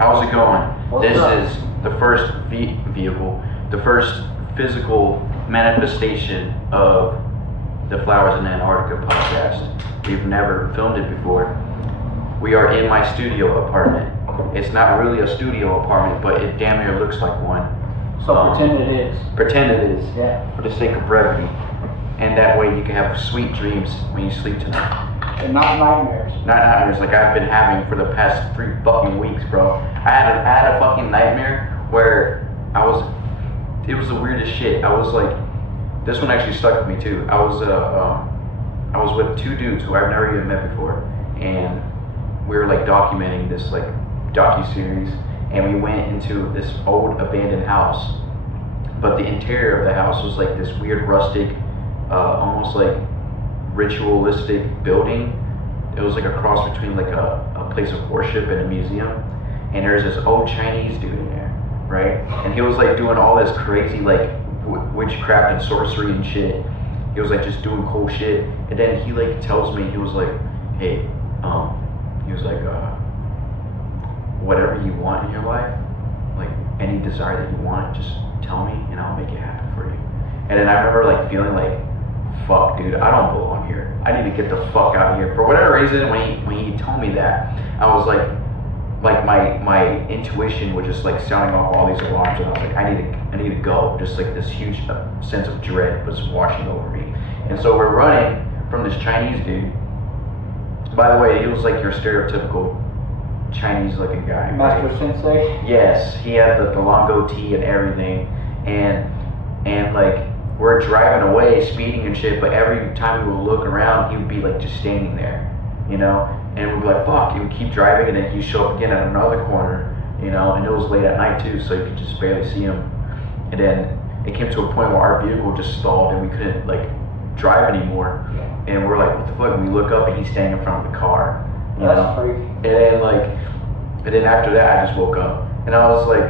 How's it going? What's up? This is the first vehicle, the first physical manifestation of the Flowers in Antarctica podcast. We've never filmed it before. We are in my studio apartment. It's not really a studio apartment, but it damn near looks like one. So pretend it is. Pretend it is. Yeah. For the sake of brevity. And that way you can have sweet dreams when you sleep tonight. And not nightmares. Not nightmares like I've been having for the past 3 fucking weeks, bro. I had a fucking nightmare where it was the weirdest shit. I was like, this one actually stuck with me too. I was with 2 dudes who I've never even met before, and we were like documenting this like docu-series, and we went into this old abandoned house, but the interior of the house was like this weird rustic, almost like ritualistic building. It was like a cross between like a place of worship and a museum, and there's this old Chinese dude in there, right? And he was like doing all this crazy like witchcraft and sorcery and shit. He was like just doing cool shit, and then he like tells me, he was like, hey, he was like, whatever you want in your life, like any desire that you want, just tell me and I'll make it happen for you. And then I remember like feeling like, fuck dude, I don't belong here. I need to get the fuck out of here. For whatever reason, when he told me that, I was like my intuition was just like sounding off all these alarms, and I was like, I need to go. Just like this huge sense of dread was washing over me. And so we're running from this Chinese dude. By the way, he was like your stereotypical Chinese looking guy. Master right? Sensei? Yes, he had the long goatee and everything, and like we're driving away, speeding and shit, but every time we would look around, he would be like just standing there, you know, and we'd be like, fuck, he would keep driving, and then he'd show up again at another corner, you know, and it was late at night too, so you could just barely see him. And then it came to a point where our vehicle just stalled and we couldn't like drive anymore, and we're like, what the fuck, and we look up and he's standing in front of the car, you know? That's freaky. And then after that, I just woke up, and I was like,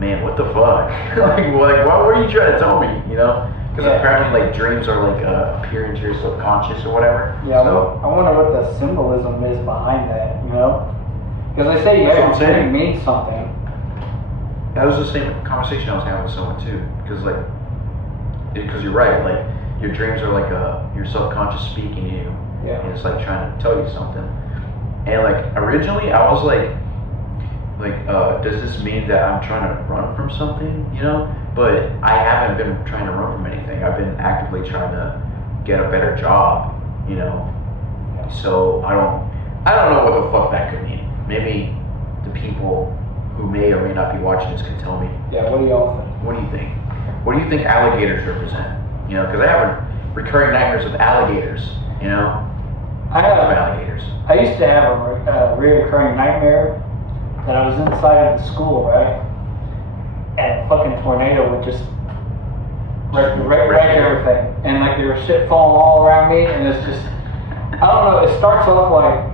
man, what the fuck? like, what were you trying to tell me, you know? Because apparently, like, dreams are like appearing to your subconscious or whatever. Yeah, so, I wonder what the symbolism is behind that, you know? Because they say That's what I'm every saying. dream means something. that was the same conversation I was having with someone too. Because you're right, like, your dreams are like your subconscious speaking to you. Yeah. And it's like trying to tell you something. And like originally, I was like, does this mean that I'm trying to run from something, you know? But I haven't been trying to run from anything. I've been actively trying to get a better job, you know? Yeah. So I don't know what the fuck that could mean. Maybe the people who may or may not be watching this can tell me. Yeah, what do y'all think? What do you think? What do you think alligators represent? You know, because I have recurring nightmares with alligators, you know? I alligators. used to have a reoccurring nightmare that I was inside of the school, right? And a fucking tornado would just wreck everything. And like there was shit falling all around me, and it's just, I don't know, it starts off like,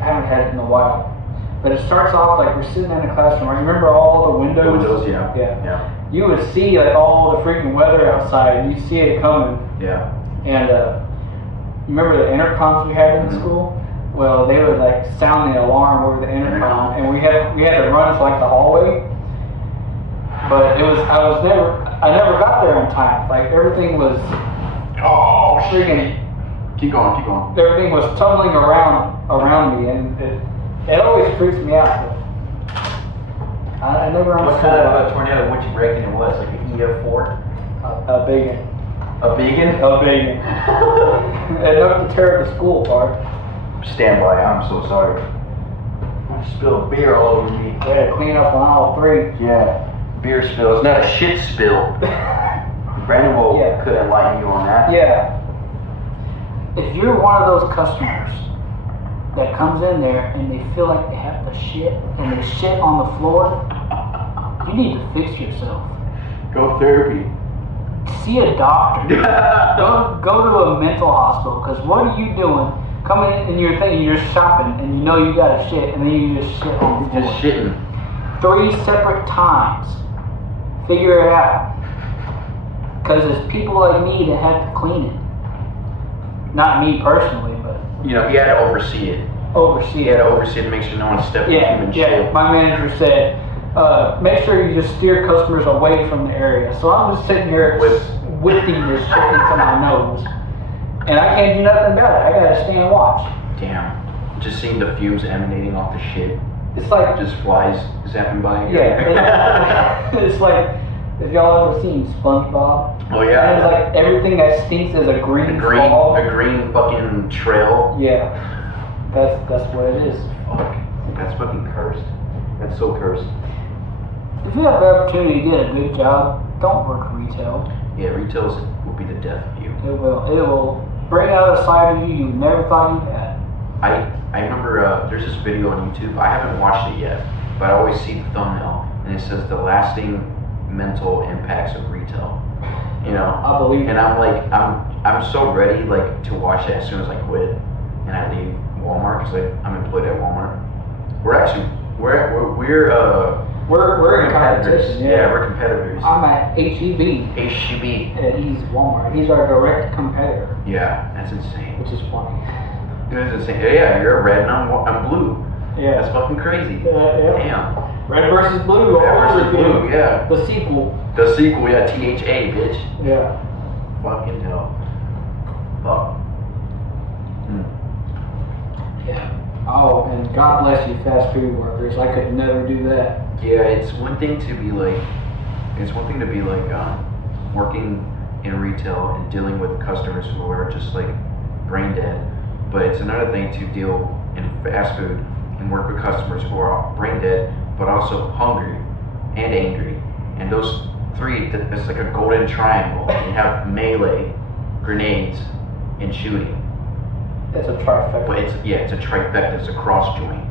I haven't had it in a while, but it starts off like we're sitting in a classroom. I remember all the windows. The windows, yeah. Yeah. You would see like all the freaking weather outside, and you see it coming. Yeah. And remember the intercoms we had in school? Well, they would like sound the alarm over the intercom, and we had to run to like the hallway. But I never got there in time. Like everything was freaking. Keep going. Everything was tumbling around me, and it always freaks me out. I never understood. What kind of a tornado would you reckon it was? Like an EF4? A big one. A vegan? A big one. Enough to tear up the school apart. Stand by, I'm so sorry. I spilled beer all over me. We had to clean up on all 3. Yeah, beer spill. It's not a shit spill. Brandon could enlighten you on that. Yeah. If you're one of those customers that comes in there and they feel like they have to shit and they shit on the floor, you need to fix yourself. Go therapy. See a doctor. Go to a mental hospital, because what are you doing? Coming in and you're thinking you're shopping and you know you got to shit, and then you just shit on the floor. Just shitting. 3 separate times. Figure it out. Because there's people like me that have to clean it. Not me personally, but... You know, he had to oversee it. oversee You had it. to oversee it to make sure no one stepped in human Yeah. shit. My manager said, make sure you just steer customers away from the area. So I'm just sitting here whipping this shit into my nose. And I can't do nothing about it. I gotta stand and watch. Damn. Just seeing the fumes emanating off the shit. It's like, Just flies zapping by. yeah. It's like, if y'all ever seen SpongeBob? Oh And yeah. it's like everything that stinks is a green A fog. green fucking trail. Yeah. That's what it is. Fuck. That's fucking cursed. That's so cursed. If you have the opportunity to get a good job, don't work retail. Yeah, retails will be the death of you. It will bring out a side of you never thought you had. I remember there's this video on YouTube. I haven't watched it yet, but I always see the thumbnail and it says the lasting mental impacts of retail. You know, I believe and it. I'm like, I'm so ready like to watch it as soon as I quit and I leave Walmart because I'm employed at Walmart. We're We're in competitors. competition. Yeah, we're competitors. I'm at HEB. HEB. And he's Walmart. He's our direct competitor, Yeah, that's insane. which is funny. That's insane. Yeah, you're red and I'm blue. Yeah. That's fucking crazy. Yeah. Damn. Red versus blue. Red all versus over blue. again. Yeah. The sequel. The sequel, yeah, THA, bitch. Yeah. Fucking hell. Fuck. Yeah. Oh, and God bless you, fast food workers. I could never do that. Yeah, it's one thing to be like, working in retail and dealing with customers who are just like brain dead. But it's another thing to deal in fast food and work with customers who are brain dead, but also hungry and angry. And those three, it's like a golden triangle. You have melee, grenades, and shooting. It's a trifecta. But it's a trifecta. It's a cross joint.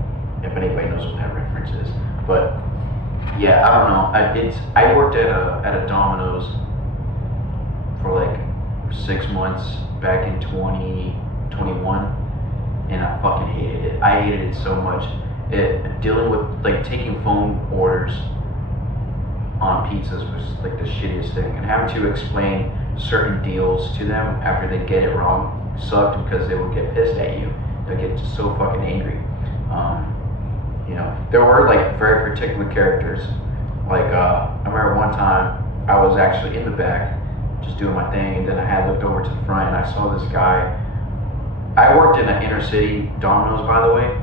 If anybody knows what that reference is. But yeah, I don't know. I worked at a Domino's for like 6 months back in 2021, and I fucking hated it. I hated it so much. Dealing with like taking phone orders on pizzas was like the shittiest thing, and having to explain certain deals to them after they get it wrong sucked because they would get pissed at you. They get just so fucking angry. You know, there were like very particular characters. Like I remember one time I was actually in the back just doing my thing, and then I had looked over to the front and I saw this guy. I worked in an inner city Domino's, by the way,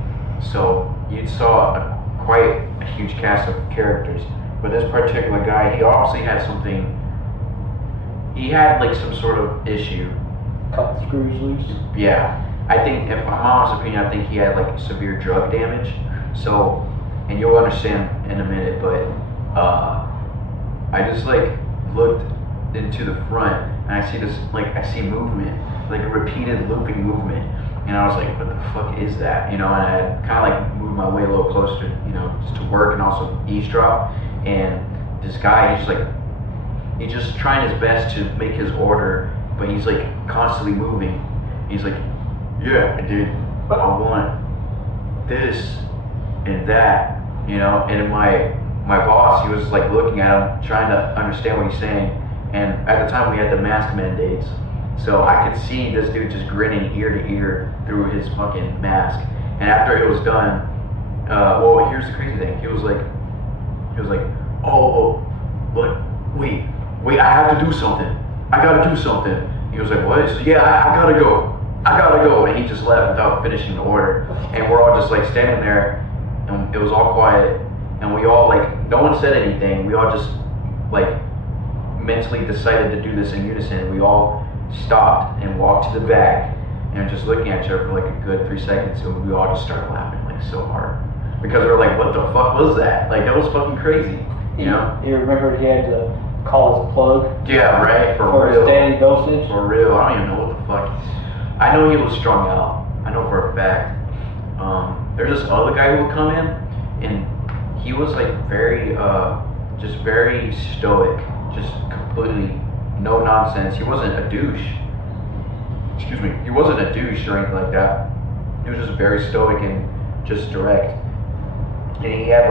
so you saw quite a huge cast of characters. But this particular guy, he obviously had something. He had like some sort of issue. Cut the screws loose. Yeah, I think, in my honest opinion, I think he had like severe drug damage. So, and you'll understand in a minute, but I just like looked into the front and I see this, like I see movement, like a repeated looping movement, and I was like, what the fuck is that? You know, and I had kind of like moved my way a little closer, you know, just to work and also eavesdrop. And this guy, he's just trying his best to make his order, but he's like constantly moving. He's like, yeah, dude, I want this and that, you know. And my boss, he was like looking at him, trying to understand what he's saying. And at the time we had the mask mandates, so I could see this dude just grinning ear to ear through his fucking mask. And after it was done, well, here's the crazy thing. He was like, oh, but wait, I have to do something. I gotta do something. He was like, what? He said, yeah, I gotta go. And he just left without finishing the order. And we're all just like standing there, and it was all quiet. And we all like, no one said anything. We all just like mentally decided to do this in unison. We all stopped and walked to the back and just looking at each other for like a good 3 seconds. And we all just started laughing like so hard. Because we were like, what the fuck was that? Like, that was fucking crazy, you know? He remembered he had to call his plug. Yeah, right, for real. his daily dosage. For real, I don't even know what the fuck. I know he was strung out. I know for a fact. There's this other guy who would come in, and he was like very stoic, just completely no nonsense. He wasn't a douche. Excuse me. He wasn't a douche or anything like that. He was just very stoic and just direct. And he had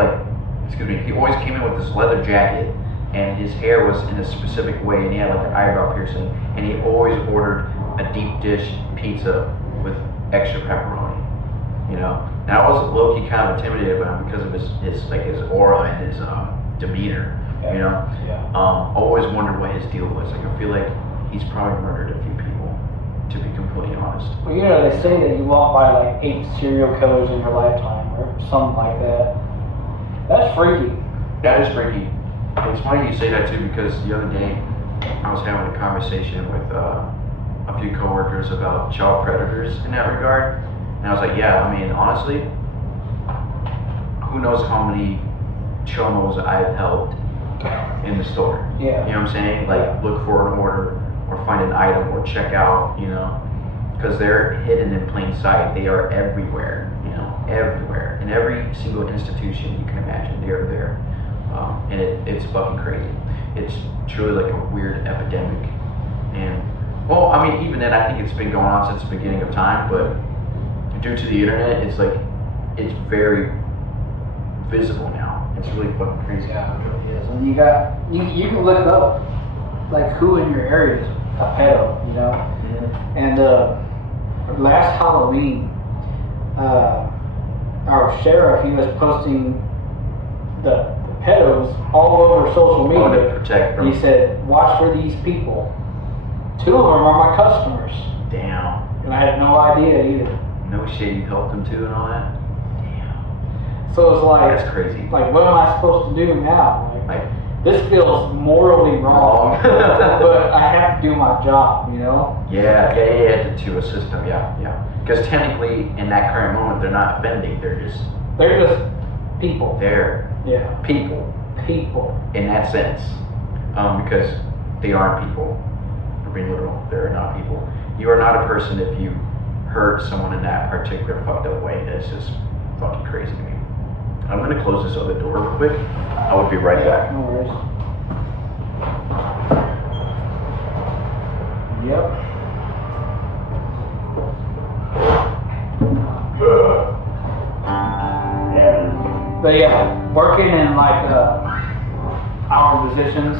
he always came in with this leather jacket, and his hair was in a specific way, and he had like an eyebrow piercing, and he always ordered a deep dish pizza with extra pepperoni. you know. And I was low-key kind of intimidated by him because of his aura and his demeanor, you know. Yeah. Always wondered what his deal was. Like, I feel like he's probably murdered a few people, to be completely honest. Well, you know, they say that you walk by like 8 serial killers in your lifetime or something like that. That's freaky. That is freaky. It's funny you say that too, because the other day I was having a conversation with a few coworkers about child predators in that regard, and I was like, yeah, I mean, honestly, who knows how many chomos I've helped in the store. Yeah. You know what I'm saying? Like, look for an order or find an item or check out, you know, because they're hidden in plain sight. They are everywhere, you know, everywhere. In every single institution you can imagine, they are there. And it's fucking crazy. It's truly like a weird epidemic. And, well, I mean, even then, I think it's been going on since the beginning of time, but due to the internet, it's like, it's very visible now. It's really fucking crazy. Yeah, it really is. And you can look up like who in your area is a pedo, you know. Mm-hmm. And last Halloween, our sheriff, he was posting the pedos all over social I want to media. protect them. He said, "Watch for these people. 2 of them are my customers." Damn. And I had no idea either. No shit, you helped them too and all that? So it's like, That's crazy. like, what am I supposed to do now? Like, This feels morally wrong, Wrong. but I have to do my job, you know? yeah, to assist them, yeah. Because technically, in that current moment, they're not offending, they're just people. there. Yeah, People, people. in that sense. Because they aren't people. For being literal, they're not people. You are not a person if you hurt someone in that particular fucked up way. That's just fucking crazy to me. I'm gonna close this other door real quick. I will be right back. No worries. Yep. But yeah, working in like our positions,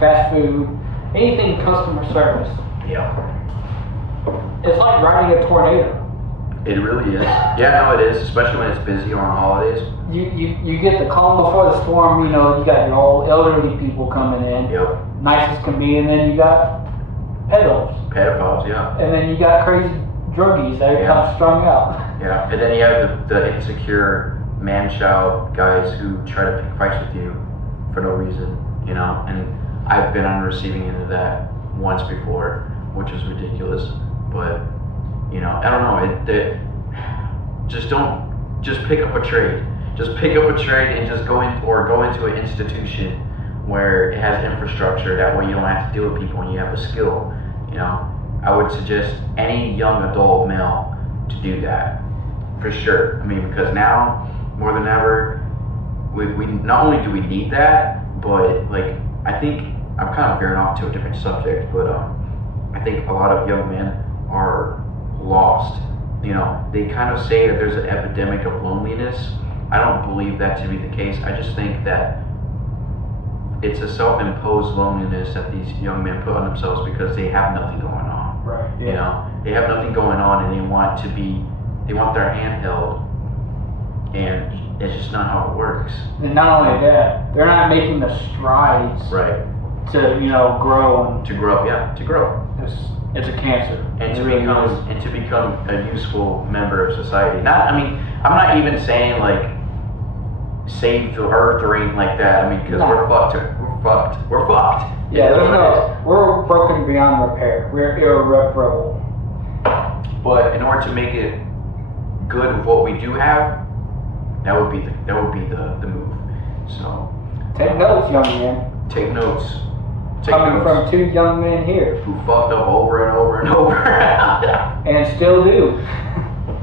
fast food, anything customer service, Yeah. it's like riding a tornado. It really is. Yeah, no, it is, especially when it's busy or on holidays. You get the calm before the storm, you know, you got your old elderly people coming in, Yep. nice as can be, and then you got pedals, Pedophiles, yeah. and then you got crazy druggies that are Yeah. kind of strung out. Yeah. And then you have the insecure man-child guys who try to pick fights with you for no reason, you know? And I've been on the receiving end of that once before, which is ridiculous. But, you know, I don't know. Just pick up a trade. Just pick up a trade and just go into an institution where it has infrastructure. That way you don't have to deal with people and you have a skill. You know, I would suggest any young adult male to do that for sure. I mean, because now more than ever, we not only do we need that, but like I think I'm kind of veering off to a different subject, but I think a lot of young men are lost. You know, they kind of say that there's an epidemic of loneliness. I don't believe that to be the case. I just think that it's a self-imposed loneliness that these young men put on themselves because they have nothing going on. Right. You know, they have nothing going on and they want their hand held, and it's just not how it works. And not only that, they're not making the strides Right. to, you know, grow, To grow, yeah, to grow. and it's a cancer. And It to really become is. a useful member of society. I'm not even saying like save the earth or anything like that. I mean, because No. we're fucked. Yeah, That's there's what it is. we're broken beyond repair. We're irreparable. But in order to make it good with what we do have, that would be the move. So Take notes, young man. take notes. Take Coming notes. from 2 young men here, Who fucked up over and over and over. and still do.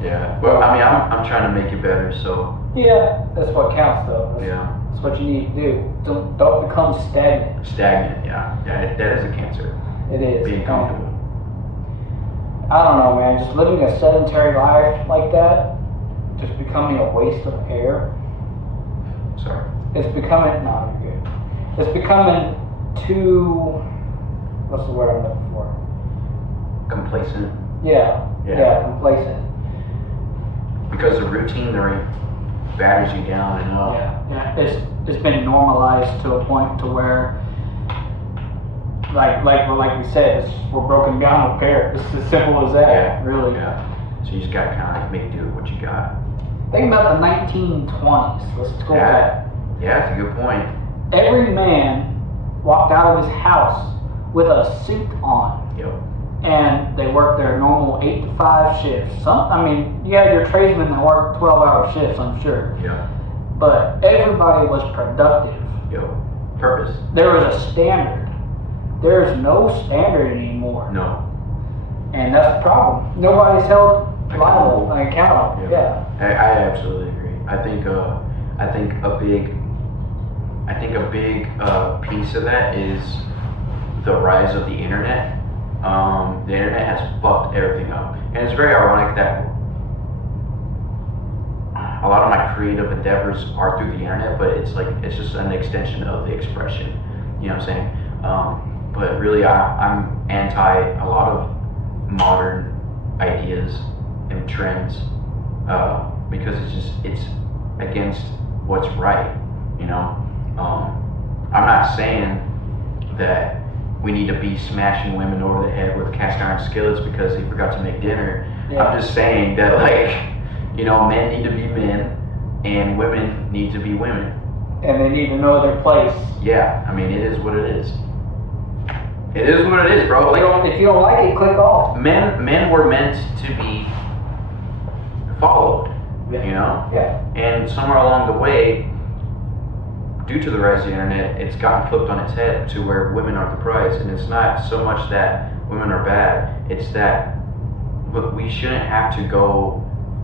Yeah. Well, I mean, I'm trying to make it better. So Yeah, that's what counts, though. yeah. That's what you need to do. Don't become stagnant. Stagnant. Yeah. Yeah. That is a cancer. It is. Being comfortable. I don't know, man. Just living a sedentary life like that, just becoming a waste of air. Sorry. It's becoming, no, you're good. It's becoming too, what's the word I'm looking for? Complacent. Yeah, Yeah. complacent. because the routine already batters you down enough. Yeah. It's been normalized to a point to where, like we said, we're broken down with pairs. It's as simple as that. Yeah. Really. Yeah. So you just gotta kind of like make do with what you got. Think about the 1920s. Let's go back. Yeah, that's a good point. Every man walked out of his house with a suit on. Yep. And they worked their normal 8 to 5 shifts. You had your tradesmen that worked 12-hour shifts, I'm sure. Yeah. But everybody was productive. Yep. Purpose. There was a standard. There is no standard anymore. No. And that's the problem. Nobody's held liable, accountable. Yeah. I absolutely agree. I think a big piece of that is the rise of the internet. The internet has fucked everything up, and it's very ironic that a lot of my creative endeavors are through the internet, but it's just an extension of the expression. You know what I'm saying? But really, I'm anti a lot of modern ideas and trends because it's against what's right. You know, I'm not saying that we need to be smashing women over the head with cast iron skillets because they forgot to make dinner. Yeah. I'm just saying that, men need to be men and women need to be women. And they need to know their place. Yeah, I mean, it is what it is. It is what it is, bro. If you don't like it, click off. Men were meant to be followed, Yeah. You know? Yeah. And somewhere along the way, due to the rise of the internet, it's gotten flipped on its head to where women are the prize. And it's not so much that women are bad, it's that we shouldn't have to go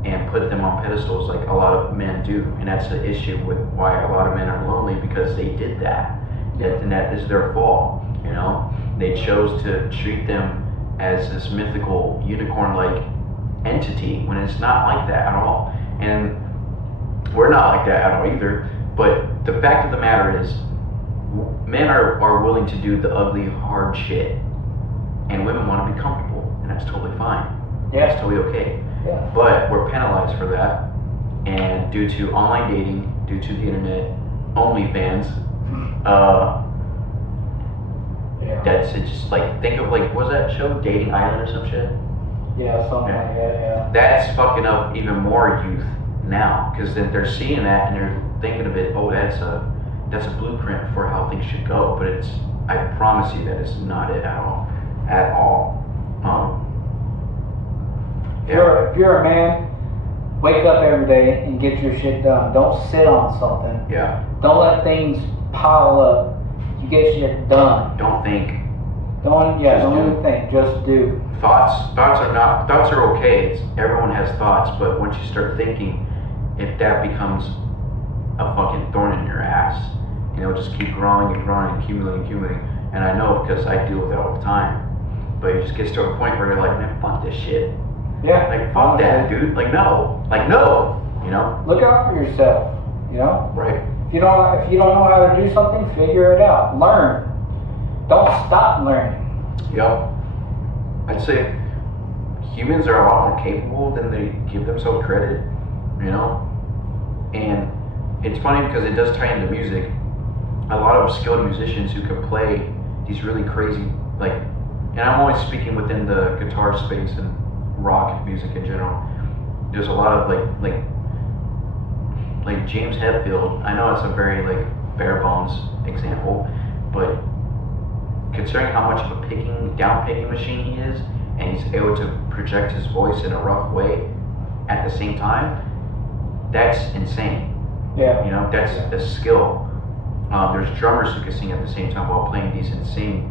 and put them on pedestals like a lot of men do. And that's the issue with why a lot of men are lonely, because they did that. And that is their fault, you know? They chose to treat them as this mythical unicorn-like entity when it's not like that at all. And we're not like that at all either. But the fact of the matter is, men are willing to do the ugly, hard shit, and women want to be comfortable, and that's totally fine. Yeah. That's totally okay. Yeah. But we're penalized for that, and due to online dating, due to the internet, OnlyFans, that's it's just think of what was that show, Dating Island or some shit? Yeah, something like that. Yeah. That's fucking up even more youth now, because then they're seeing that and they're thinking of it, oh, that's a blueprint for how things should go, but I promise you that it's not it at all. If you're a man, wake up every day and get your shit done. Don't sit on something. Yeah. Don't let things pile up. You get shit done. Don't think. Don't even think. Just do. Thoughts are okay. Everyone has thoughts, but once you start thinking, if that becomes a fucking thorn in your ass, just keep growing and growing and accumulating. And I know because I deal with it all the time. But it just gets to a point where you're like, man, fuck this shit. Yeah. Fuck that, dude. No. No. Look out for yourself. Right. If you don't know how to do something, figure it out. Learn. Don't stop learning. Yep. I'd say humans are a lot more capable than they give themselves credit, And it's funny because it does tie into music. A lot of skilled musicians who can play these really crazy, and I'm always speaking within the guitar space and rock music in general. There's a lot of like James Hetfield. I know it's a very bare bones example, but considering how much of a down picking machine he is, and he's able to project his voice in a rough way at the same time, that's insane. Yeah. That's a skill. There's drummers who can sing at the same time while playing these insane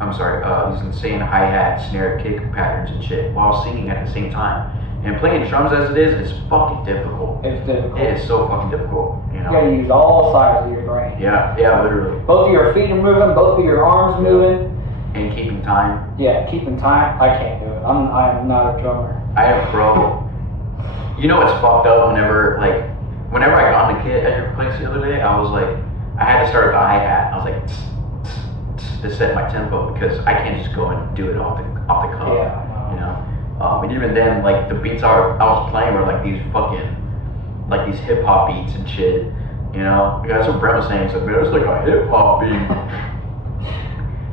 these insane hi-hat, snare, kick patterns and shit while singing at the same time. And playing drums as it is fucking difficult. It's difficult. It is so fucking difficult, You gotta use all sides of your brain. Yeah, literally. Both of your feet are moving, both of your arms moving. And keeping time. Yeah, keeping time. I can't do it. I'm not a drummer. You know what's fucked up whenever I got on the kit at your place the other day, I had to start at the hi-hat. I was to set my tempo because I can't just go and do it off the cuff. Yeah. And even then, like the beats I was playing were like these fucking, like these hip hop beats and shit. You know, that's what Brent was saying. He's like, man, it's like a hip hop beat.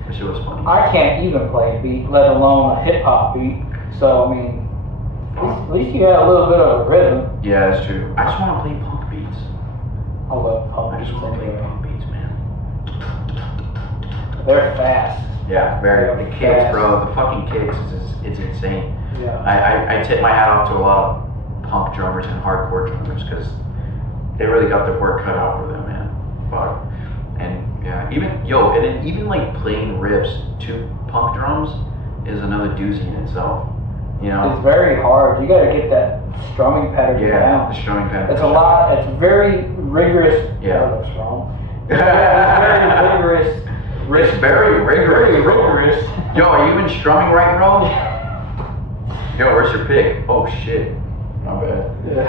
That shit was funny. I can't even play a beat, let alone a hip hop beat. So I mean, at least you got a little bit of a rhythm. Yeah, that's true. I just want to play punk beats. I love punk I just beats want to play anyway. punk beats, man. They're fast. Yeah, very. They're The kicks, fast. bro. The fucking kicks it's insane. Yeah. I tip my hat off to a lot of punk drummers and hardcore drummers because they really got their work cut out for them, man. Fuck. And yeah, even like playing riffs to punk drums is another doozy in itself. You know? It's very hard. You got to get that strumming pattern Yeah, down. the strumming pattern. It's a lot. It's very rigorous. Yeah. Oh, that's wrong. It's very rigorous. It's very rigorous. Very rigorous. Yo, are you even strumming right, bro? Yo, where's your pick? Oh shit. My bad. Yeah.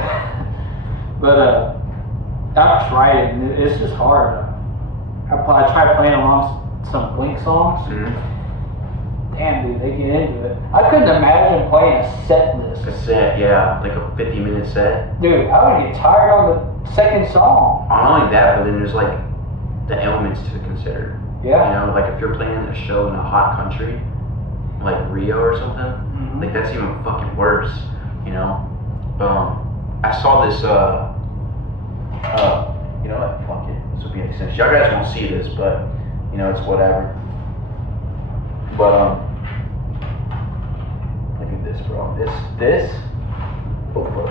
But I've tried it. And it's just hard. I tried playing along some Blink songs. Mm-hmm. Damn, dude, they get into it. I couldn't imagine playing a set list. A set, yeah, like a 50-minute set. Dude, I would get tired on the second song. Not only that, but then there's like the elements to consider. Yeah. You know, like if you're playing a show in a hot country, like Rio or something, Mhm. like that's even fucking worse. You know. I saw this. You know what? Fuck it. This will be a sense. Y'all guys won't see this, but you know it's whatever. But look at this, bro. This. Oh fuck.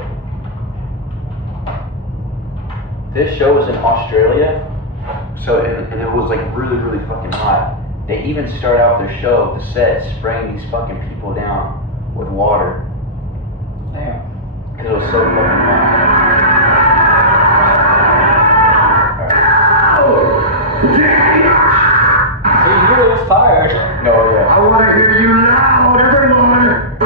This show was in Australia, so and it was like really fucking hot. They even start out their show, the set, spraying these fucking people down with water Damn. because it was so fucking hot. See, you was tired. No, yeah. I want to hear you loud, everyone.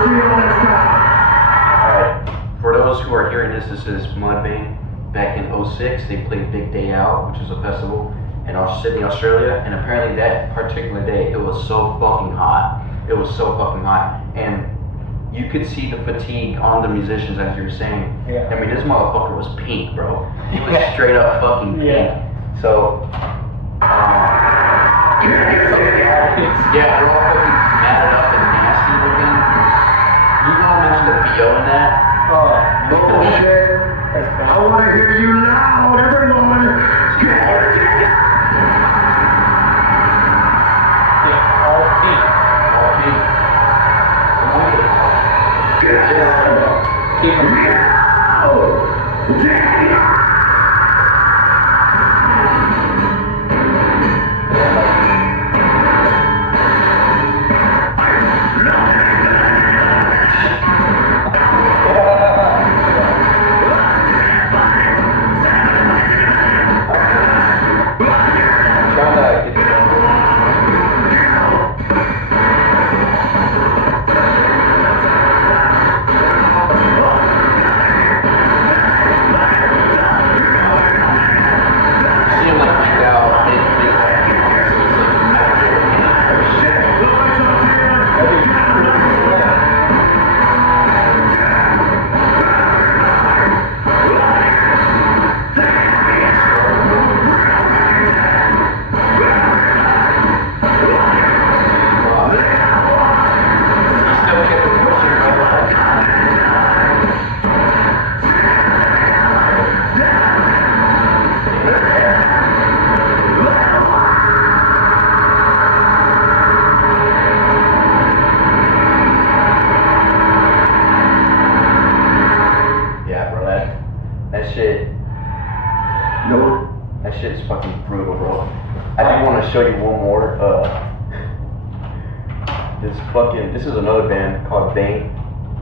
Alright, for those who are hearing this is Mudvayne. Back in 06, they played Big Day Out, which is a festival in Sydney, Australia, and apparently that particular day, it was so fucking hot. It was so fucking hot, and you could see the fatigue on the musicians as you were saying. Yeah. I mean, this motherfucker was pink, bro. He was straight up fucking pink. Yeah. So, yeah, they're all fucking matted up and nasty looking. You know, mention the BO in that. Oh, Bullshit. that's I bad. want to hear you loud, everyone. Yeah, all pink. All pink. Keep them. That shit's fucking brutal, bro. I do want to show you one more. This is another band called Bane.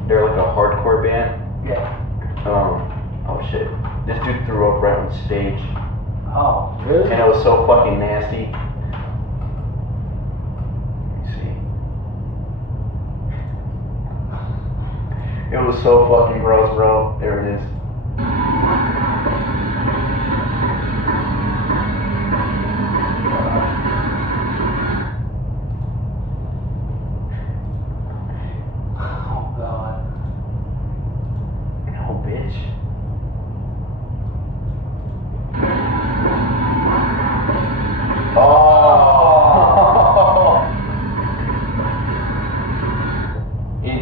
They're like a hardcore band. Yeah. Oh shit. This dude threw up right on stage. Oh, really? And it was so fucking nasty. Let me see. It was so fucking gross, bro. There it is. Oh, God.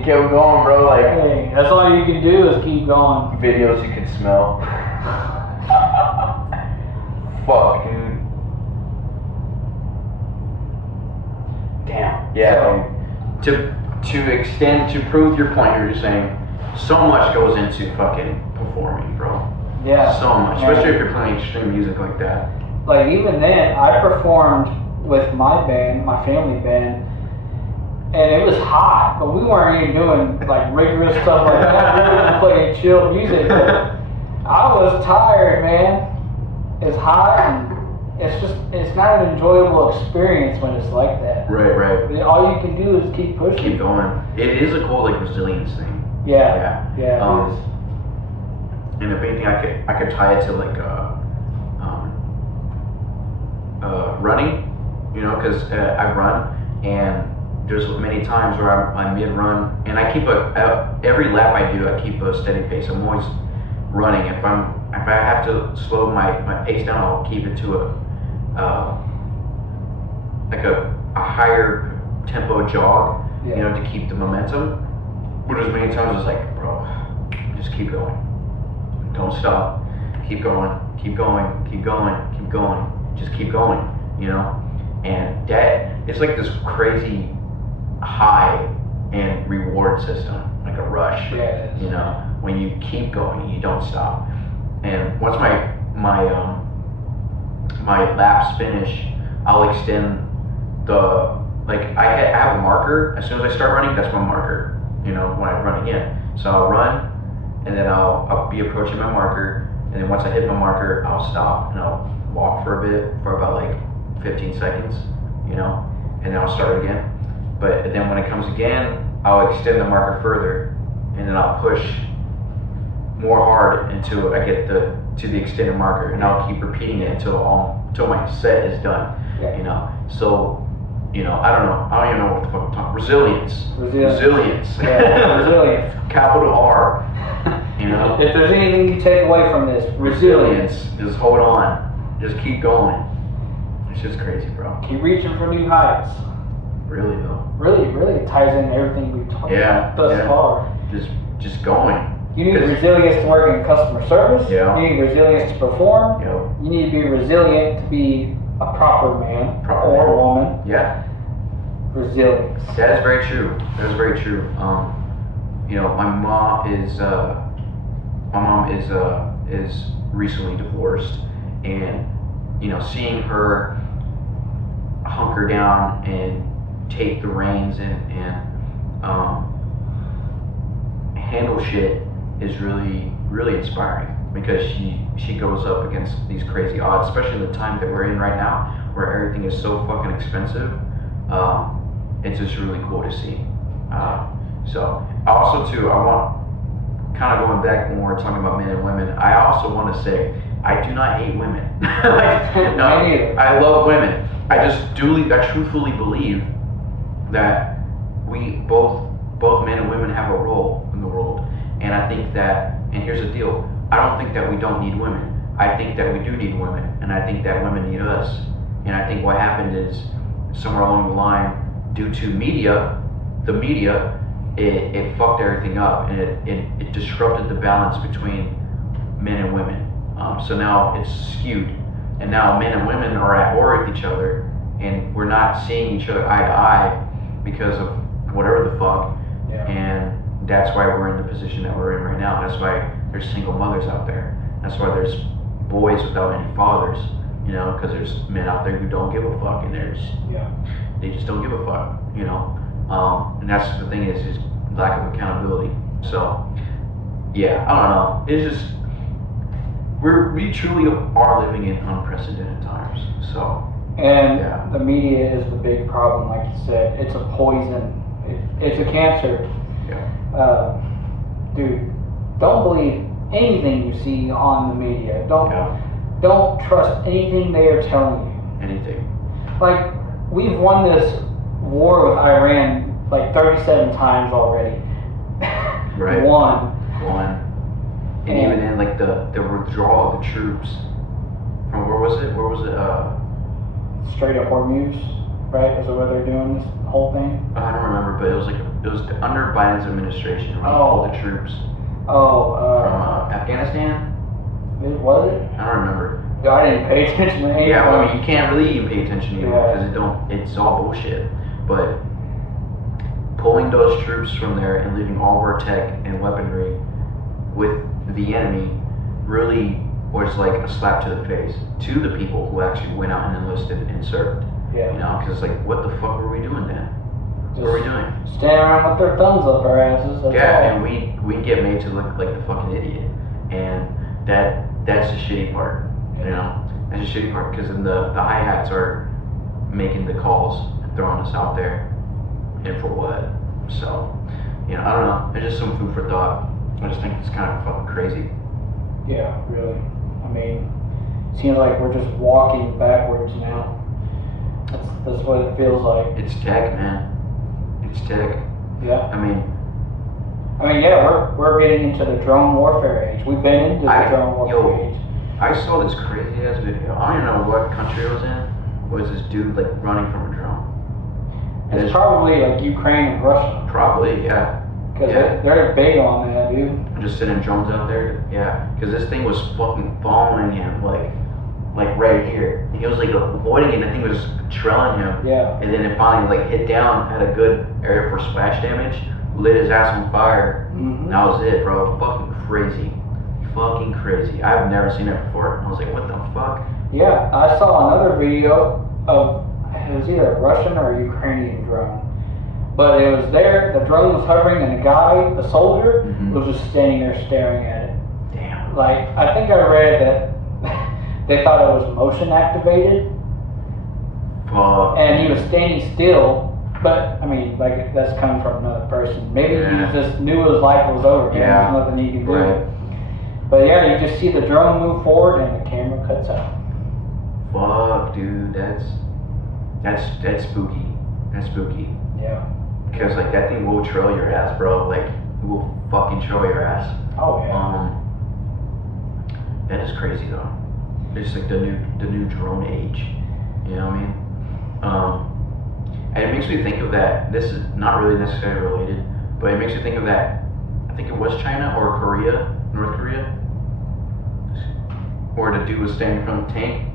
You kept going, bro. Like Hey, that's all you can do is keep going. videos you can smell. Fuck, dude. Damn. Yeah. So- to prove your point, you're just saying so much goes into fucking performing, bro. Yeah. So much, especially if you're playing extreme music like that. Like even then, I performed with my band, my family band, and it was hot, but we weren't even doing like rigorous stuff like that. We were just playing chill music. But I was tired, man. It's hot, and it's not an enjoyable experience when it's like that. Right. All you can do is keep pushing. Keep going. It is a cool like resilience thing. Yeah. It is. And if anything, I could tie it to like running, you know, because I run, and there's many times where I'm mid-run, and I keep every lap I do, I keep a steady pace. I'm always running. If I have to slow my pace down, I'll keep it to a higher tempo jog, you know, to keep the momentum. But as many times it's like, bro, just keep going. Don't stop. Keep going. Keep going. Keep going. Keep going. Just keep going. You know, and that it's like this crazy high and reward system, like a rush. Yeah, it is. You know, when you keep going, you don't stop. And once my laps finish, I'll extend I have a marker. As soon as I start running, that's my marker. You know, when I'm running in. So I'll run, and then I'll be approaching my marker, and then once I hit my marker, I'll stop and I'll walk for a bit, for about like 15 seconds, you know, and then I'll start again. But then when it comes again, I'll extend the marker further, and then I'll push more hard until I get to the extended marker, and I'll keep repeating it until my set is done. Yeah. You know, so you know, I don't even know what the fuck I'm talking. Resilience. Yeah, resilience. Capital R. You know, If there's anything you take away from this, resilience. Just hold on. Just keep going. It's just crazy, bro. Keep reaching for new heights. Really though. Really ties in everything we've talked about thus far. Just going. You need resilience to work in customer service. Yeah. You need resilience to perform. Yep. You need to be resilient to be a proper man or woman. Yeah. Resilience. That is very true. That is very true. You know, my mom is recently divorced, and you know, seeing her hunker down and take the reins and handle shit is really inspiring, because she goes up against these crazy odds, especially in the time that we're in right now, where everything is so fucking expensive. It's just really cool to see. So also too, I want, kind of going back when we're talking about men and women, I also want to say I do not hate women. I love women. I truthfully believe that we both men and women have a role in the world. And I think that, and here's the deal, I don't think that we don't need women. I think that we do need women, and I think that women need us. And I think what happened is, somewhere along the line, due to the media, it fucked everything up, and it disrupted the balance between men and women. So now it's skewed, and now men and women are at war with each other, and we're not seeing each other eye to eye because of whatever the fuck. Yeah. And that's why we're in the position that we're in right now. That's why there's single mothers out there. That's why there's boys without any fathers, you know, because there's men out there who don't give a fuck, and they just don't give a fuck, you know. And that's the thing, is just lack of accountability. So yeah, I don't know. It's just we truly are living in unprecedented times. So. And the media is the big problem, like you said. It's a poison. It's a cancer. Yeah. Dude, don't believe anything you see on the media. Don't trust anything they are telling you. Anything. Like, we've won this war with Iran like 37 times already. Right. One. And even in like the withdrawal of the troops from where was it? Straight up Hormuz, right? Is that what they're doing this whole thing? I don't remember, but it was like It was under Biden's administration when he pulled the troops from Afghanistan. Was it? I don't remember. I didn't pay attention to anything. Yeah, well, I mean, you can't really even pay attention anymore because it's all bullshit. But pulling those troops from there and leaving all of our tech and weaponry with the enemy really was like a slap to the face to the people who actually went out and enlisted and served. Yeah. You know, because like, what the fuck were we doing then? What were we doing? Standing around with their thumbs up our asses. That's all. And we get made to look like the fucking idiot, and that's the shitty part. You know, that's the shitty part because then the hi-hats are making the calls, throwing us out there, and for what? So, you know, I don't know. It's just some food for thought. I just think it's kind of fucking crazy. Yeah, really. I mean, it seems like we're just walking backwards now. That's what it feels like. It's tech, man. It's tech. Yeah. I mean, yeah, we're getting into the drone warfare age. We've been into the drone warfare age. I saw this crazy ass video. I don't even know what country it was in. Was this dude like running from a drone? And it's probably like Ukraine and Russia. Probably, yeah. Because they're big on that, dude. Just sending drones out there, yeah. Because this thing was fucking following him, like right here. And he was like avoiding it, and the thing was trailing him. Yeah. And then it finally like hit down, had a good area for splash damage, lit his ass on fire. Mm-hmm. And that was it, bro. Fucking crazy. Fucking crazy. I've never seen it before. I was like, what the fuck? Yeah, I saw another video of, it was either a Russian or a Ukrainian drone. But it was there, the drone was hovering, and the guy, the soldier, was just standing there staring at it. Damn. Like, I think I read that they thought it was motion activated. Fuck. And he was standing still, but, I mean, like, that's coming from another person. Maybe he just knew his life was over, and there's nothing he can do. Right. But yeah, you just see the drone move forward, and the camera cuts out. Fuck, dude. That's spooky. That's spooky. Yeah. Because like that thing will trail your ass, bro. Like it will fucking trail your ass. Oh yeah. That is crazy though. It's like the new drone age. You know what I mean? And it makes me think of that. This is not really necessarily related, but it makes me think of that. I think it was China or Korea, North Korea, where the dude was standing in front of the tank.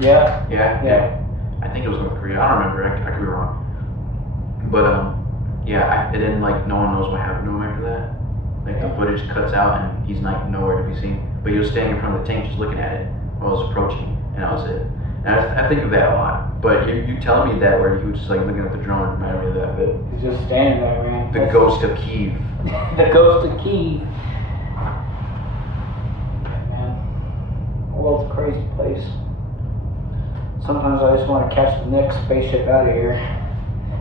Yeah. Yeah. I think it was North Korea. I don't remember. I could be wrong. But and then like no one knows what happened to him after that. Like the footage cuts out and he's like nowhere to be seen. But he was standing in front of the tank just looking at it while it was approaching, and that was it. And I think of that a lot. But you telling me that where he was just like looking at the drone reminded me of that bit. He's just standing there, man. The ghost of Kiev. The ghost of Kiev. Man, the world's a crazy place. Sometimes I just want to catch the next spaceship out of here.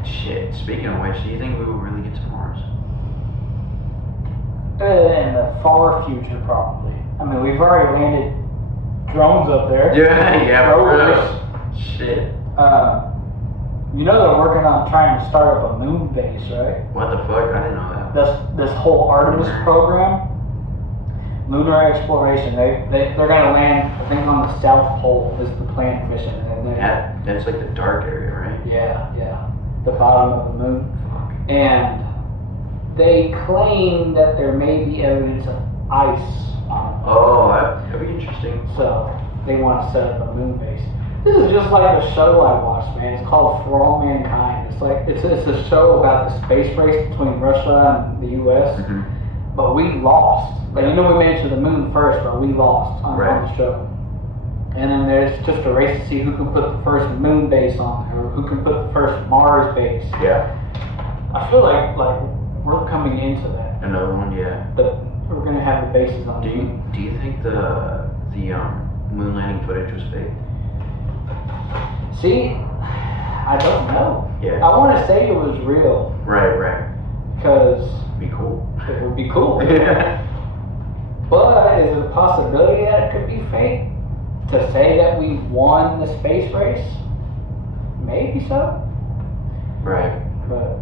Shit. Speaking of which, do you think we will really get to Mars? In the far future, probably. I mean, we've already landed drones up there. Yeah, rovers. Shit. You know they're working on trying to start up a moon base, right? What the fuck? I didn't know that. This whole Artemis program, lunar exploration. They're gonna land, I think, on the South Pole is the planned mission, and then That's like the dark area, right? yeah, the bottom of the moon. And they claim that there may be evidence of ice on it. Oh, that'd be interesting. So they want to set up a moon base. This is just like a show I watched, man. It's called For All Mankind. It's like it's a show about the space race between Russia and the U.S. But we lost. Like, you know, we made it to the moon first, but we lost on the show. And then there's just a race to see who can put the first moon base on, or who can put the first Mars base. Yeah. I feel like we're coming into that. Another one, yeah. But we're gonna have the bases on the moon. Do you think the moon landing footage was fake? See, I don't know. Yeah. I want to say it was real. Right. Because Be cool. it would be cool. Yeah. But is it a possibility that it could be fake? To say that we won the space race? Maybe so. Right. But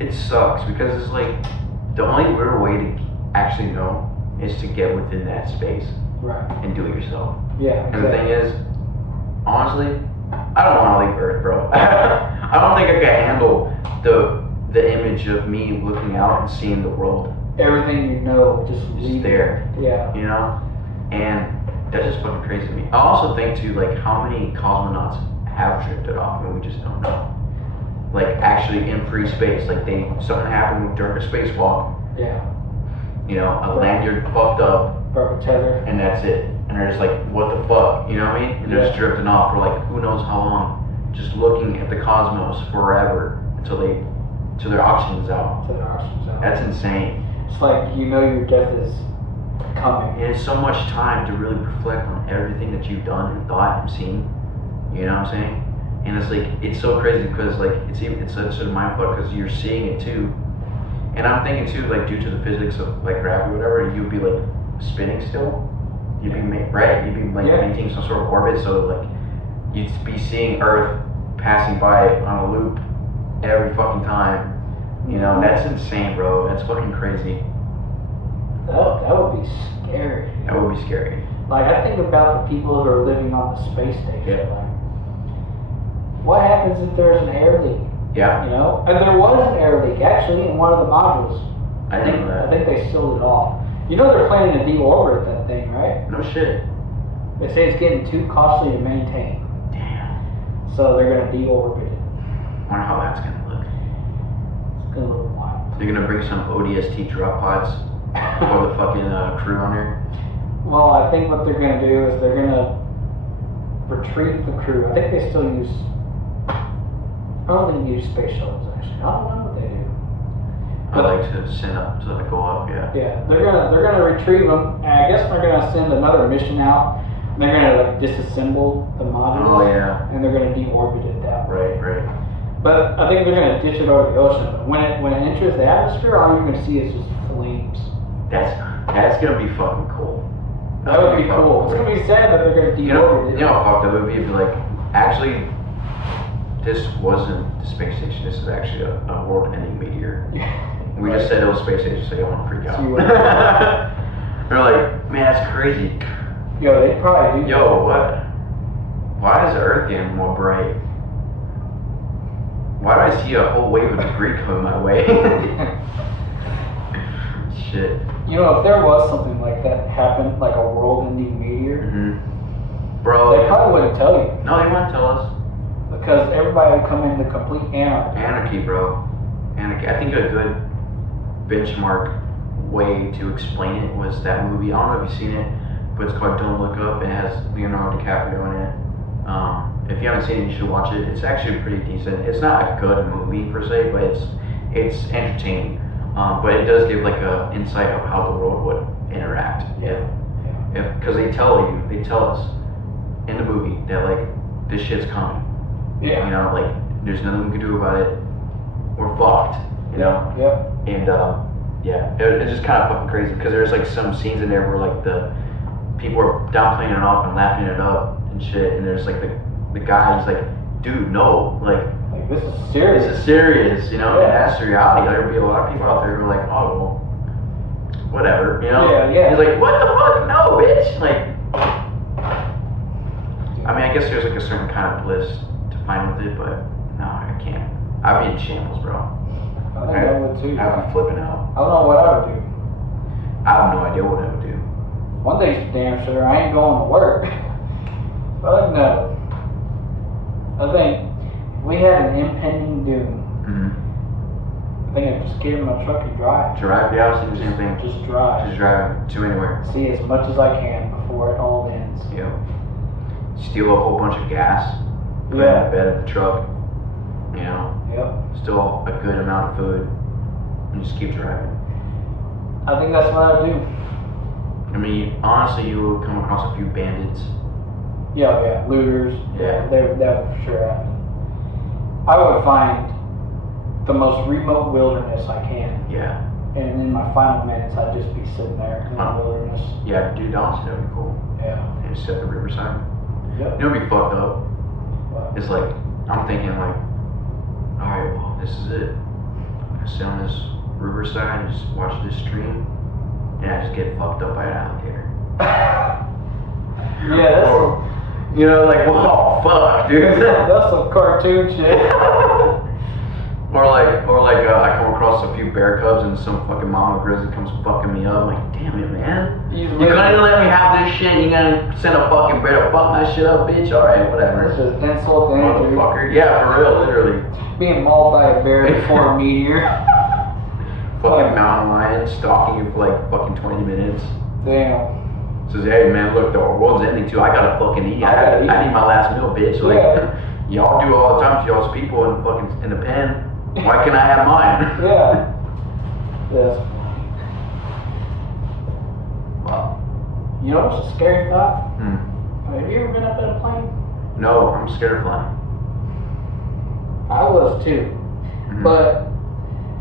It sucks because it's like the only real way to actually know is to get within that space right. and do it yourself. Yeah. And the thing is, honestly, I don't want to leave Earth, bro. I don't think I could handle the image of me looking out and seeing the world Everything you know, just just there, Yeah. you know? And that's just fucking crazy to me. I also think too, like, how many cosmonauts have drifted off and we just don't know. Like, actually in free space, like something happened during a spacewalk, Yeah. you know, a lanyard fucked up, Perfect tether. and that's it. And they're just like, what the fuck, you know what I mean? And they're just Yeah. drifting off for like who knows how long, just looking at the cosmos forever until their oxygen's out. To the oxygen's out. That's insane. It's like you know your death is coming. And it's so much time to really reflect on everything that you've done and thought and seen. You know what I'm saying? And it's like, it's so crazy because like it's such a mind fuck because you're seeing it too. And I'm thinking too, like due to the physics of like gravity or whatever, you'd be like spinning still. You'd be right. You'd be like Yeah. maintaining some sort of orbit, so like you'd be seeing Earth passing by on a loop every fucking time. You know, that's insane, bro. That's fucking crazy. That would be scary. That would be scary. Like I think about the people who are living on the space station. Yeah. Like, what happens if there's an air leak? Yeah, You know, and there was an air leak actually in one of the modules. I didn't know I that. think they sealed it off. You know they're planning to deorbit that thing, right? No shit. They say it's getting too costly to maintain, Damn. so they're gonna deorbit it. Wonder how that's gonna look. It's gonna look wild. They're gonna bring some ODST drop pods for the fucking crew on there. Well, I think what they're gonna do is they're gonna retrieve the crew. I think they still use. I don't think they use space shuttles actually. I don't know what they do. I like to send up to go up, yeah. Yeah, they're gonna retrieve them, and I guess they're gonna send another mission out. And they're gonna like disassemble the modules. Oh yeah. And they're gonna deorbit it that way. Right. But I think they're gonna ditch it over the ocean. But when it enters the atmosphere, all you're gonna see is just flames. That's gonna be fucking cool. That would be cool. It's gonna be sad that they're gonna You know deorbit it. how fucked up it would be if like actually this wasn't the space station. This is actually a world-ending meteor. We just said it was space station, so you don't want to freak out. So you wouldn't- They're like, man, that's crazy. Yo, they probably do. Yo, what? Why is the Earth getting more bright? Why do I see a whole wave of debris coming my way? Shit. You know, if there was something like that happened, like a world-ending meteor, Bro. they probably wouldn't tell you No, they wouldn't tell us. because everybody would come into complete anarchy. Anarchy, bro. Anarchy. I think a good benchmark way to explain it was that movie. I don't know if you've seen it, but it's called Don't Look Up. It has Leonardo DiCaprio in it. If you haven't seen it, you should watch it. It's actually pretty decent. It's not a good movie per se, but it's entertaining. But it does give like a insight of how the world would interact if because they tell us in the movie that like this shit's coming. Yeah. You know, like there's nothing we can do about it. We're fucked. You know. Yep. And yeah, it's just kind of fucking crazy because there's like some scenes in there where like the people are downplaying it off and laughing it up and shit, and there's like the guy is like, dude, no, like Like, this is serious. this is serious, you know, Yeah. and that's the reality. There'll be a lot of people out there who are like, oh, well, whatever, you know. Yeah. He's like, what the fuck, no, bitch, like. I mean, I guess there's like a certain kind of bliss to find with it, but no, I can't. I'd be in shambles, bro. I think I would too. I'd be flipping out. I don't know what I would do. I have no idea what I would do. One thing's for damn sure, I ain't going to work. But no. I think if we had an impending doom, I think I'd just get in my truck and drive. Drive, yeah, I was thinking the same thing. Just drive. Just drive to anywhere. See as much as I can before it all ends. Yep. Steal a whole bunch of gas. Put it in Yeah. the bed of the truck. You know, Yep. still a good amount of food. And just keep driving. I think that's what I would do. I mean, honestly, you will come across a few bandits. Yeah, looters. Yeah. That would for sure happen. I would find the most remote wilderness I can. Yeah. And in my final minutes, I'd just be sitting there in the Huh. wilderness. Yeah, dude, honestly, that'd be cool. Yeah. And just sit at the riverside. Yep. You know what'd be fucked up? Well, It's like, I'm thinking like, alright, well, this is it. I sit on this riverside and just watch this stream, and I just get fucked up by an alligator. yeah, that's Or, you know, like, whoa, fuck, dude. that's some cartoon shit. Or like I come across a few bear cubs and some fucking mama grizzly comes fucking me up. I'm like, damn it, man. You're gonna let me have this shit and you're gonna send a fucking bear to fuck my shit up, bitch? Alright, whatever. This is insult to injury. Motherfucker. Yeah, for real, literally. Being mauled by a bear before a meteor. Fucking mountain lion stalking you for like fucking 20 minutes. Damn. Says, hey man, look, the world's ending too. I gotta fucking eat. I need my last meal, bitch. Like, y'all do all the time to y'all's people in fucking in the pen. Why can't I have mine? Yeah. Yes. Wow. You know what's a scary thought? Hmm. Have you ever been up in a plane? No, I'm scared of flying. I was too. Mhm. But,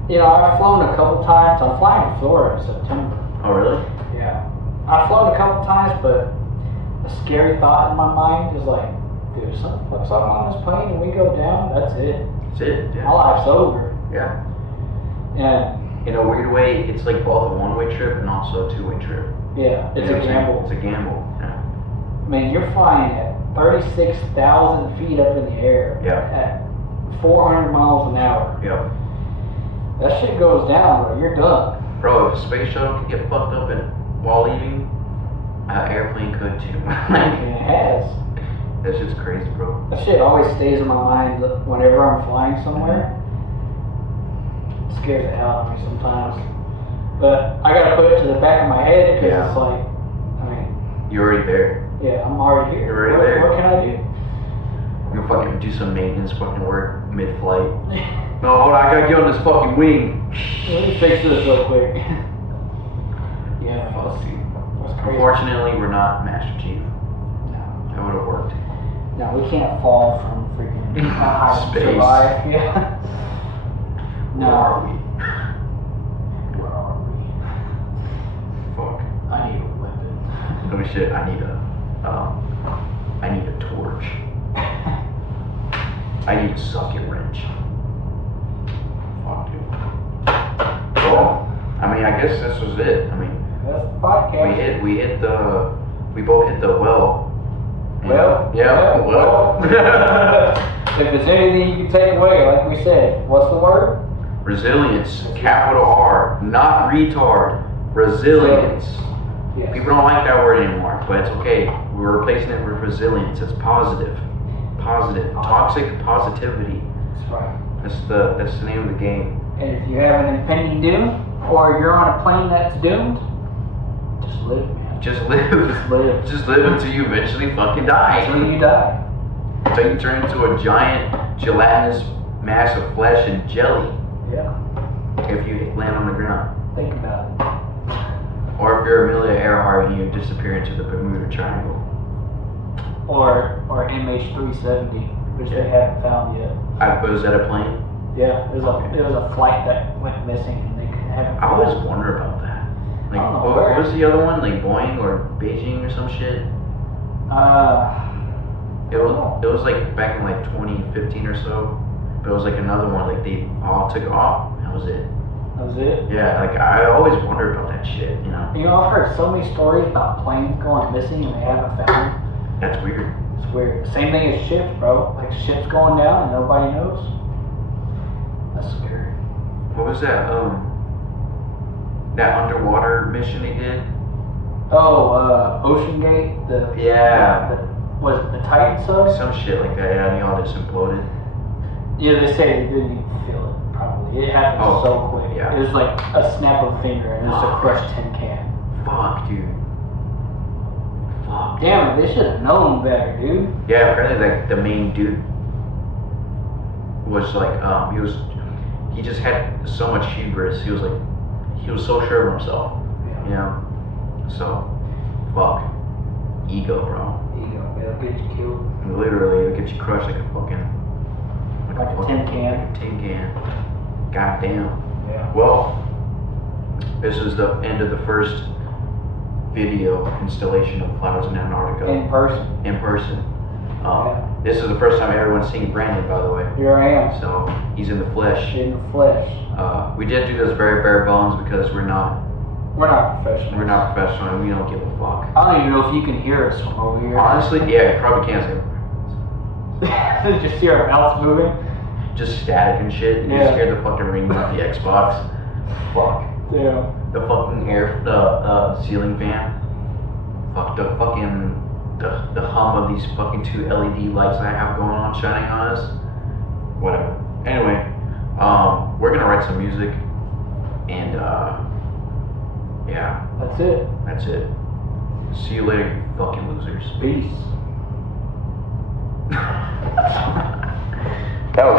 you know, I've flown a couple times. I'm flying to Florida in September. Oh, really? Yeah. I've flown a couple times, but a scary thought in my mind is like, dude, if something fucks up on this plane and we go down, that's it. That's it. My Yeah. life's over. Yeah. And In a weird way, it's like both a one-way trip and also a two-way trip. yeah, it's You know a what I'm saying? gamble. It's a gamble. Yeah. I mean, you're flying at 36,000 feet up in the air Yeah. at 400 miles an hour. Yep. That shit goes down, bro. You're done. Bro, if a space shuttle could get fucked up while leaving, an airplane could too. And it has. That shit's crazy, bro. That shit always stays in my mind whenever I'm flying somewhere. It scares the hell out of me sometimes. But I gotta put it to the back of my head because Yeah. it's like, I mean, You're already there. yeah, I'm already here. You're already there. What can I do? I'm gonna fucking do some maintenance fucking work mid-flight. No, hold on, I gotta get on this fucking wing. Let me fix this real quick. Yeah, Fuck, dude. that's crazy. Unfortunately, we're not Master Chief. No. That would have worked. No, we can't fall from freaking Space. survive. Yeah. Where are we? Where are we? Fuck. I need a weapon. Oh shit, I need a torch. I need a socket wrench. Fuck, dude. Well, I mean, I guess this was it. I mean, That's the podcast. we both hit the well. Well, Yeah, well. If there's anything you can take away, like we said, what's the word? Resilience, capital R, not retard. Resilience. Yes. People don't like that word anymore, but it's okay. We're replacing it with resilience. It's positive. Positive. Toxic positivity. That's right. That's the name of the game. And if you have an impending doom, or you're on a plane that's doomed, just live, man. Just live. Just live. Just live until you eventually fucking die. Until you die. Until you turn into a giant gelatinous mass of flesh and jelly. Yeah. If you land on the ground. Think about it. Or if you're Amelia Earhart and you disappear into the Bermuda Triangle. Or MH370, which they haven't found yet. Was that a plane? Yeah, there was a flight that went missing and they haven't I found always it. wonder about that. Like, I don't know what where. was the other one? Like Boeing or Beijing or some shit? It was like back in like 2015 or so. But it was like another one. Like they all took off. That was it. That was it. Yeah, like I always wonder about that shit. You know? You know, I've heard so many stories about planes going missing and they haven't found them. That's weird. It's weird. Same thing as ships, bro. Like ships going down and nobody knows. That's scary. What was that? That underwater mission they did? Oh, Ocean Gate. Yeah. Was it the Titan sub? Some shit like that. Yeah, they all just imploded. Yeah, they say they didn't even feel it. Probably it happened Oh, so quick. yeah. It was like a snap of a finger and it was a crushed tin can. Fuck, dude. Fuck. Damn it, they should have known better, dude. Yeah, apparently like the main dude was like he just had so much hubris. He was so sure of himself. You know? So fuck. Ego, bro. Ego, it'll get you killed. Literally it'll get you crushed like a fucking Like a tin can. Like a tin can. God damn. Yeah. Well, this is the end of the first video installation of Flowers in Antarctica. In person. In person. Yeah. This is the first time everyone's seen Brandon, by the way. Here I am. So he's in the flesh. In the flesh. We did do this very bare bones because we're not professionals. We're not professional and we don't give a fuck. I don't even know if you can hear us from over here. Honestly, yeah, you probably can't say. Just hear our mouths moving. just static and shit. And you Yeah. scared the fucking ring off the Xbox. Fuck. Yeah. The fucking the ceiling fan. Fuck the fucking the hum of these fucking 2 LED lights that I have going on shining on us. Whatever. Anyway, we're gonna write some music, and yeah, That's it. that's it. See you later, you fucking losers. Peace. That was